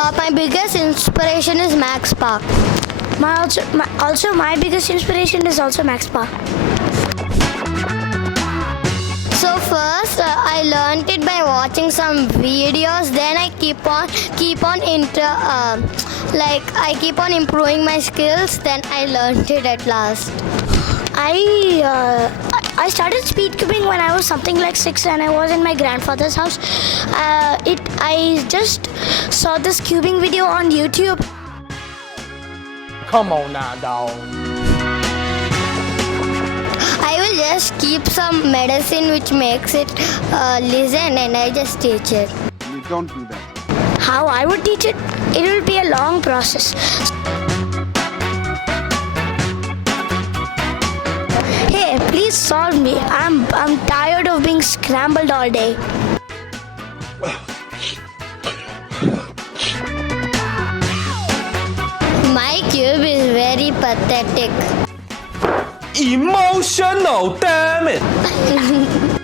My biggest inspiration is Max Park. My biggest inspiration is also Max Park. So first, I learned it by watching some videos. Then I keep on I keep on improving my skills. Then I learned it at last. I started speedcubing when I was something like 6 and I was in my grandfather's house. I just saw this cubing video on YouTube. Come on now, dog. I will just keep some medicine which makes it listen, and I just teach it. You don't do that. How I would teach it? It will be a long process. Hey, please solve me. I'm tired of being scrambled all day. My cube is very pathetic. Emotional, damn it.